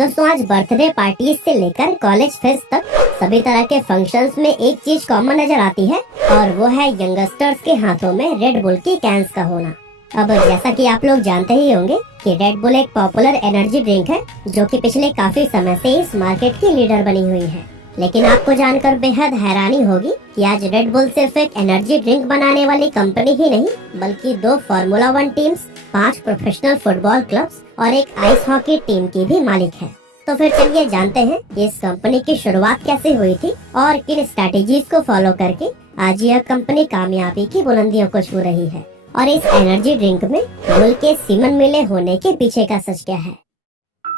दोस्तों आज birthday party से लेकर कॉलेज फेस्ट तक सभी तरह के फंक्शंस में एक चीज कॉमन नजर आती है और वो है यंगस्टर्स के हाथों में रेड बुल की कैंस का होना। अब जैसा कि आप लोग जानते ही होंगे कि रेड बुल एक पॉपुलर एनर्जी ड्रिंक है जो कि पिछले काफी समय से इस मार्केट की लीडर बनी हुई है। लेकिन आपको जानकर बेहद हैरानी होगी कि आज रेड बुल सिर्फ एक एनर्जी ड्रिंक बनाने वाली कंपनी ही नहीं बल्कि 2 formula 1 teams, 5 professional football clubs और एक आइस हॉकी टीम की भी मालिक है। तो फिर चलिए जानते हैं कि इस कंपनी की शुरुआत कैसे हुई थी और किन स्ट्रैटेजीज को फॉलो करके आज यह कंपनी कामयाबी की बुलंदियों को छू रही है और इस एनर्जी ड्रिंक में बुल के सीमन मिले होने के पीछे का सच क्या है।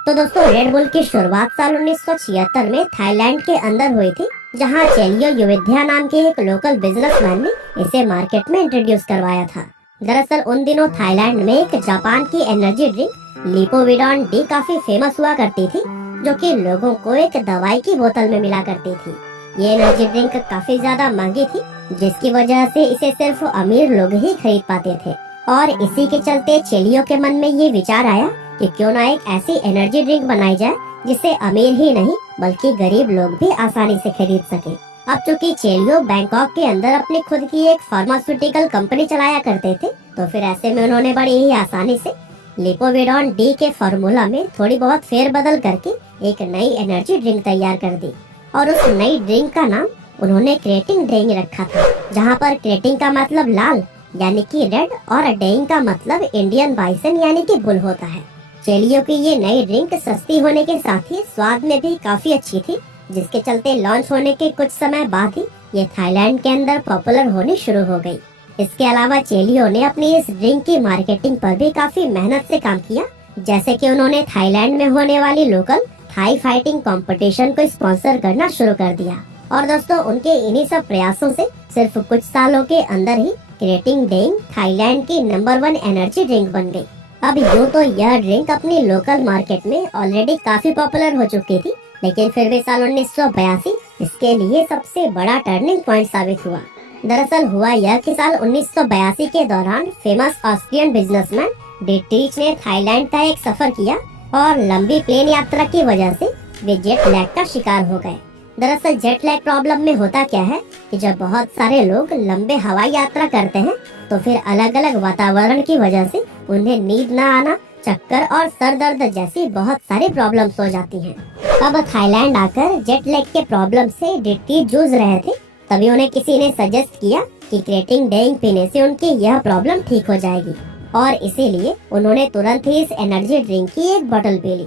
तो दोस्तों रेड बुल की शुरुआत साल 1976 में थाईलैंड के अंदर हुई थी, जहां चेलियो युविद्या नाम के एक लोकल बिजनेसमैन ने इसे मार्केट में इंट्रोड्यूस करवाया था। दरअसल उन दिनों थाईलैंड में एक जापान की एनर्जी ड्रिंक लिपोविडॉन डी काफी फेमस हुआ करती थी, जो कि लोगों को एक दवाई की बोतल में मिला करती थी। ये एनर्जी ड्रिंक काफी ज्यादा महंगी थी, जिसकी वजह से इसे सिर्फ अमीर लोग ही खरीद पाते थे और इसी के चलते चेलियो के मन में ये विचार आया कि क्यों ना एक ऐसी एनर्जी ड्रिंक बनाई जाए जिसे अमीर ही नहीं बल्कि गरीब लोग भी आसानी से खरीद सके। अब चूंकि चेलियो बैंकॉक के अंदर अपनी खुद की एक फार्मास्यूटिकल कंपनी चलाया करते थे, तो फिर ऐसे में उन्होंने बड़ी ही आसानी से लिपोविडॉन डी के फार्मूला में थोड़ी बहुत फेरबदल करके एक नई एनर्जी ड्रिंक तैयार कर दी और उस नई ड्रिंक का नाम उन्होंने क्रेटिंग ड्रिंक रखा था, जहाँ पर क्रेटिंग का मतलब लाल यानी कि रेड और डेइंग का मतलब इंडियन बाइसन यानी कि बुल होता है। चेलियो की ये नई ड्रिंक सस्ती होने के साथ ही स्वाद में भी काफी अच्छी थी, जिसके चलते लॉन्च होने के कुछ समय बाद ही ये थाईलैंड के अंदर पॉपुलर होनी शुरू हो गई। इसके अलावा चेलियो ने अपनी इस ड्रिंक की मार्केटिंग पर भी काफी मेहनत से काम किया, जैसे कि उन्होंने थाईलैंड में होने वाली लोकल थाई फाइटिंग कंपटीशन को स्पॉन्सर करना शुरू कर दिया। और दोस्तों उनके इन्हीं सब प्रयासों से सिर्फ कुछ सालों के अंदर ही क्रेटिंग ड्रिंक थाईलैंड की नंबर 1 एनर्जी ड्रिंक बन गई। अब यूँ तो यह ड्रिंक अपनी लोकल मार्केट में ऑलरेडी काफी पॉपुलर हो चुकी थी, लेकिन फिर भी साल 1982 इसके लिए सबसे बड़ा टर्निंग पॉइंट साबित हुआ। दरअसल हुआ यह कि साल 1982 के दौरान फेमस ऑस्ट्रियन बिजनेसमैन डिट्रीच ने थाईलैंड का एक सफर किया और लंबी प्लेन यात्रा की वजह से वे जेट लैग का शिकार हो गए। दरअसल जेट लैग प्रॉब्लम में होता क्या है कि जब बहुत सारे लोग लंबे हवाई यात्रा करते हैं तो फिर अलग अलग वातावरण की वजह से उन्हें नींद न आना, चक्कर और सर दर्द जैसी बहुत सारी प्रॉब्लम्स हो जाती हैं। अब थाईलैंड आकर जेट लैग के प्रॉब्लम से डिट्टी जूझ रहे थे, तभी उन्हें किसी ने सजेस्ट किया कि क्रेटिंग ड्रिंक पीने से उनकी यह प्रॉब्लम ठीक हो जाएगी और इसीलिए उन्होंने तुरंत ही इस एनर्जी ड्रिंक की एक बोतल पी ली।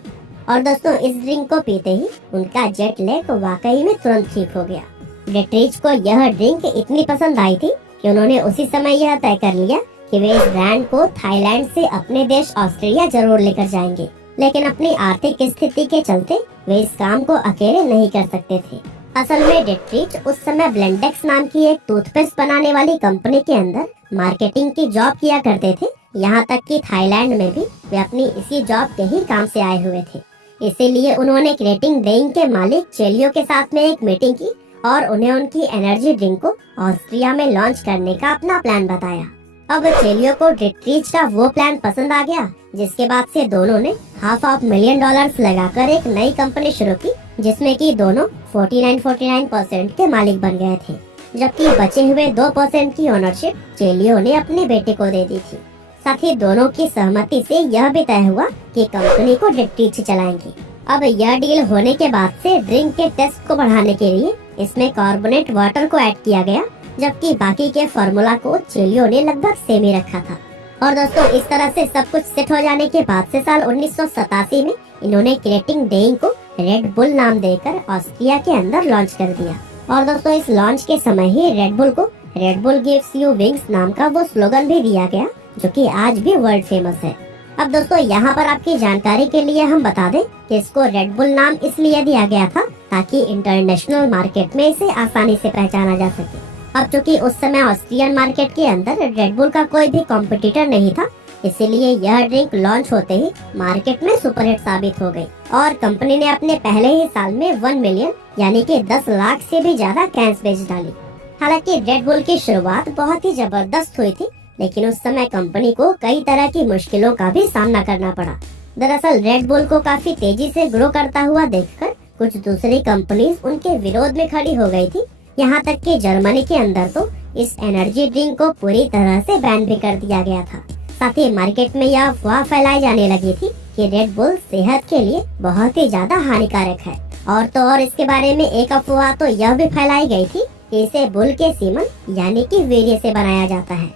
और दोस्तों इस ड्रिंक को पीते ही उनका जेट लैग वाकई में तुरंत ठीक हो गया। डिट्रीच को यह ड्रिंक इतनी पसंद आई थी कि उन्होंने उसी समय यह तय कर लिया कि वे इस ब्रांड को थाईलैंड से अपने देश ऑस्ट्रेलिया जरूर लेकर जाएंगे, लेकिन अपनी आर्थिक स्थिति के चलते वे इस काम को अकेले नहीं कर सकते थे। असल में डिट्रीच उस समय ब्लेंडेक्स नाम की एक टूथपेस्ट बनाने वाली कंपनी के अंदर मार्केटिंग की जॉब किया करते थे। यहाँ तक कि थाईलैंड में भी वे अपनी इसी जॉब के ही काम से आए हुए थे। इसीलिए उन्होंने क्रेटिंग ड्रिंक के मालिक चेलियो के साथ में एक मीटिंग की और उन्हें उनकी एनर्जी ड्रिंक को ऑस्ट्रिया में लॉन्च करने का अपना प्लान बताया। अब चेलियो को डिट्रीच का वो प्लान पसंद आ गया, जिसके बाद से दोनों ने $500,000 लगाकर एक नई कंपनी शुरू की, जिसमें कि दोनों 49% के मालिक बन गए थे, जबकि बचे हुए 2% की ओनरशिप चेलियो ने अपने बेटे को दे दी थी। साथ ही दोनों की सहमति से यह भी तय हुआ कि कंपनी को डिट्रीच चलाएंगे। अब यह डील होने के बाद से ड्रिंक के टेस्ट को बढ़ाने के लिए इसमें कार्बोनेट वाटर को ऐड किया गया, जबकि बाकी के फार्मूला को चेलियो ने लगभग सेम ही रखा था। और दोस्तों इस तरह से सब कुछ सेट हो जाने के बाद से साल 1987 में इन्होंने क्रेटिंग ड्रिंक को रेड बुल नाम देकर ऑस्ट्रिया के अंदर लॉन्च कर दिया। और दोस्तों इस लॉन्च के समय ही रेड बुल को red bull gives you wings नाम का वो स्लोगन भी दिया गया, जो कि आज भी वर्ल्ड फेमस है। अब दोस्तों यहाँ पर आपकी जानकारी के लिए हम बता दें कि इसको रेड बुल नाम इसलिए दिया गया था ताकि इंटरनेशनल मार्केट में इसे आसानी से पहचाना जा सके। अब चूंकि उस समय ऑस्ट्रियन मार्केट के अंदर रेड बुल का कोई भी कॉम्पिटिटर नहीं था, इसीलिए यह ड्रिंक लॉन्च होते ही मार्केट में सुपरहिट साबित हो गई और कंपनी ने अपने पहले ही साल में 1 मिलियन यानी कि 10 लाख से भी ज्यादा कैंस बेच डाली। हालांकि रेड बुल की शुरुआत बहुत ही जबरदस्त हुई थी, लेकिन उस समय कंपनी को कई तरह की मुश्किलों का भी सामना करना पड़ा। दरअसल रेड बुल को काफी तेजी से ग्रो करता हुआ देखकर कुछ दूसरी कंपनीज उनके विरोध में खड़ी हो गई थी। यहाँ तक कि जर्मनी के अंदर तो इस एनर्जी ड्रिंक को पूरी तरह से बैन भी कर दिया गया था। साथ ही मार्केट में यह अफवाह फैलाई जाने लगी थी कि रेड बुल सेहत के लिए बहुत ही ज्यादा हानिकारक है। और तो और इसके बारे में एक अफवाह तो यह भी फैलाई गई थी कि इसे बुल के सीमन यानी कि वीर्य से बनाया जाता है।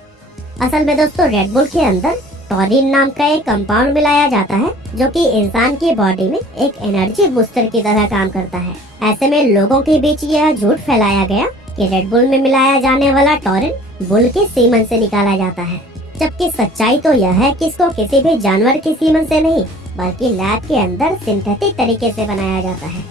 असल में दोस्तों रेड बुल के अंदर टॉरिन नाम का एक कंपाउंड मिलाया जाता है जो कि इंसान की बॉडी में एक एनर्जी बूस्टर की तरह काम करता है। ऐसे में लोगों के बीच यह झूठ फैलाया गया कि रेड बुल में मिलाया जाने वाला टॉरिन बुल के सीमन से निकाला जाता है, जबकि सच्चाई तो यह है कि इसको किसी भी जानवर के सीमन से नहीं बल्कि लैब के अंदर सिंथेटिक तरीके से बनाया जाता है।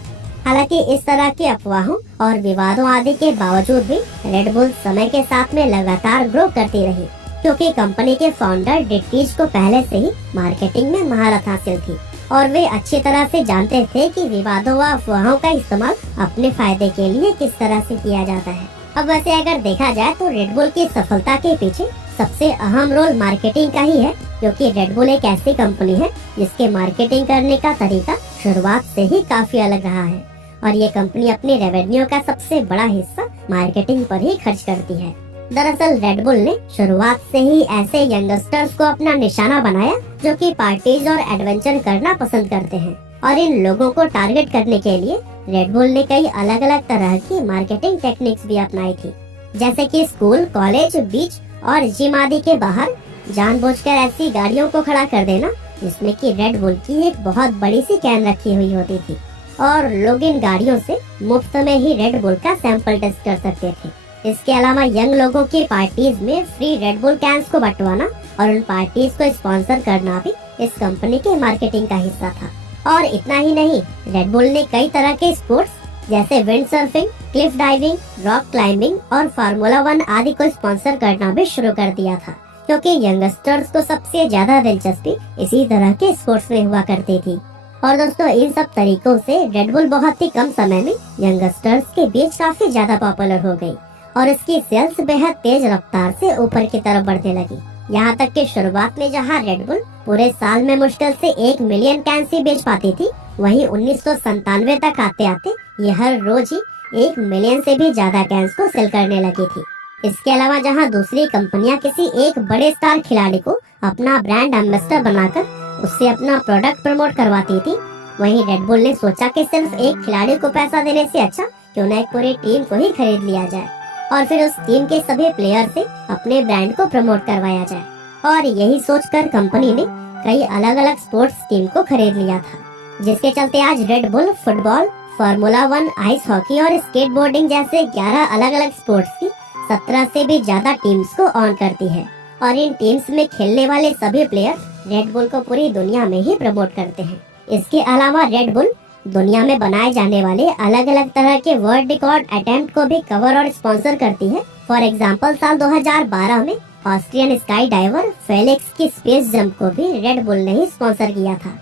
हालांकि इस तरह की अफवाहों और विवादों आदि के बावजूद भी रेड बुल समय के साथ में लगातार ग्रो करती रही, क्योंकि कंपनी के फाउंडर डिट्रीज को पहले से ही मार्केटिंग में महारत हासिल थी और वे अच्छी तरह से जानते थे कि विवादों व अफवाहों का इस्तेमाल अपने फायदे के लिए किस तरह से किया जाता है। अब वैसे अगर देखा जाए तो रेड बुल की सफलता के पीछे सबसे अहम रोल मार्केटिंग का ही है, क्योंकि रेड बुल एक ऐसी कंपनी है जिसके मार्केटिंग करने का तरीका शुरुआत से ही काफी अलग रहा है और ये कंपनी अपने रेवेन्यू का सबसे बड़ा हिस्सा मार्केटिंग पर ही खर्च करती है। दरअसल रेड बुल ने शुरुआत से ही ऐसे यंगस्टर्स को अपना निशाना बनाया जो कि पार्टीज और एडवेंचर करना पसंद करते हैं, और इन लोगों को टारगेट करने के लिए रेड बुल ने कई अलग अलग तरह की मार्केटिंग टेक्निक्स भी अपनाई थी, जैसे कि स्कूल, कॉलेज, बीच और जिम आदि के बाहर जानबूझकर ऐसी गाड़ियों को खड़ा कर देना जिसमें कि रेड बुल की एक बहुत बड़ी सी कैन रखी हुई होती थी और लोग इन गाड़ियों से मुफ्त में ही रेड बुल का सैंपल टेस्ट कर सकते थे। इसके अलावा यंग लोगों की पार्टीज में फ्री रेड बुल कैंस को बंटवाना और उन पार्टीज को स्पॉन्सर करना भी इस कंपनी के मार्केटिंग का हिस्सा था। और इतना ही नहीं, रेड बुल ने कई तरह के स्पोर्ट्स जैसे wind surfing, Cliff diving, rock climbing और फार्मूला 1 आदि को स्पॉन्सर करना भी शुरू कर दिया था, क्योंकि यंगस्टर्स को सबसे ज्यादा दिलचस्पी इसी तरह के स्पोर्ट्स में हुआ करती थी। और दोस्तों इन सब तरीकों से रेड बुल बहुत ही कम समय में यंगस्टर्स के बीच काफी ज्यादा पॉपुलर हो गई और इसकी सेल्स बेहद तेज रफ्तार से ऊपर की तरफ बढ़ने लगी। यहाँ तक कि शुरुआत में जहाँ रेड बुल पूरे साल में मुश्किल से 1 मिलियन कैंस ही बेच पाती थी, वहीं 1997 तक आते आते ये हर रोज ही 1 मिलियन से भी ज्यादा कैंस को सेल करने लगी थी। इसके अलावा जहाँ दूसरी कंपनियां किसी एक बड़े स्टार खिलाड़ी को अपना ब्रांड एम्बेसडर बनाकर उससे अपना प्रोडक्ट प्रमोट करवाती थी, वहीं रेड बुल ने सोचा कि सिर्फ एक खिलाड़ी को पैसा देने से अच्छा क्यों न एक पूरी टीम को ही खरीद लिया जाए और फिर उस टीम के सभी प्लेयर से अपने ब्रांड को प्रमोट करवाया जाए। और यही सोचकर कंपनी ने कई अलग अलग स्पोर्ट्स टीम को खरीद लिया था, जिसके चलते आज red bull football, formula 1, ice hockey और स्केटबोर्डिंग जैसे 11 अलग अलग स्पोर्ट्स की 17 से भी ज्यादा टीम्स को ऑन करती है और इन टीम्स में खेलने वाले सभी प्लेयर रेड बुल को पूरी दुनिया में ही प्रमोट करते हैं। इसके अलावा रेड बुल दुनिया में बनाए जाने वाले अलग अलग तरह के वर्ल्ड रिकॉर्ड अटेम्प्ट को भी कवर और स्पॉन्सर करती है। फॉर एग्जांपल साल 2012 में ऑस्ट्रियन स्काई डाइवर फेलिक्स की स्पेस जंप को भी रेड बुल ने ही स्पॉन्सर किया था,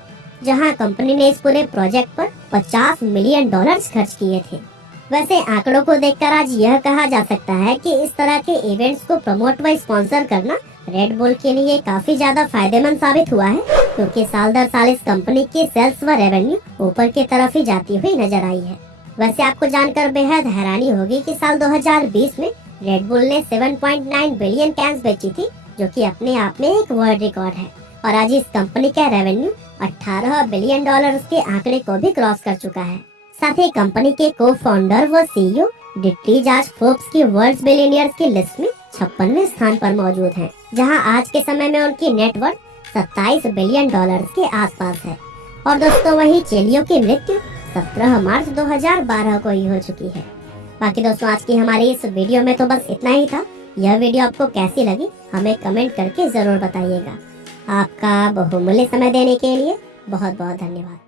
जहां कंपनी ने इस पूरे प्रोजेक्ट पर $50 मिलियन खर्च किए थे। वैसे आंकड़ों को देखकर आज यह कहा जा सकता है कि इस तरह के इवेंट्स को प्रमोट व स्पॉन्सर करना रेड बुल के लिए काफी ज्यादा फायदेमंद साबित हुआ है, क्योंकि साल दर साल इस कंपनी की सेल्स व रेवेन्यू ऊपर की तरफ ही जाती हुई नजर आई है। वैसे आपको जानकर बेहद हैरानी होगी कि साल 2020 में रेड बुल ने 7.9 बिलियन कैंस बेची थी, जो कि अपने आप में एक वर्ल्ड रिकॉर्ड है और आज इस कंपनी का रेवेन्यू $18 बिलियन के आंकड़े को भी क्रॉस कर चुका है। साथ ही कंपनी के को फाउंडर व सीईओ डिट्रीज आज फोर्ब्स की वर्ल्ड बिलियनियर्स की लिस्ट में 56वें स्थान पर मौजूद हैं, जहां आज के समय में उनकी नेटवर्थ $27 बिलियन के आसपास है। और दोस्तों वही चेलियो की मृत्यु 17 मार्च 2012 को ही हो चुकी है। बाकी दोस्तों आज की हमारी इस वीडियो में तो बस इतना ही था। यह वीडियो आपको कैसी लगी हमें कमेंट करके जरूर बताइएगा। आपका बहुमूल्य समय देने के लिए बहुत बहुत धन्यवाद।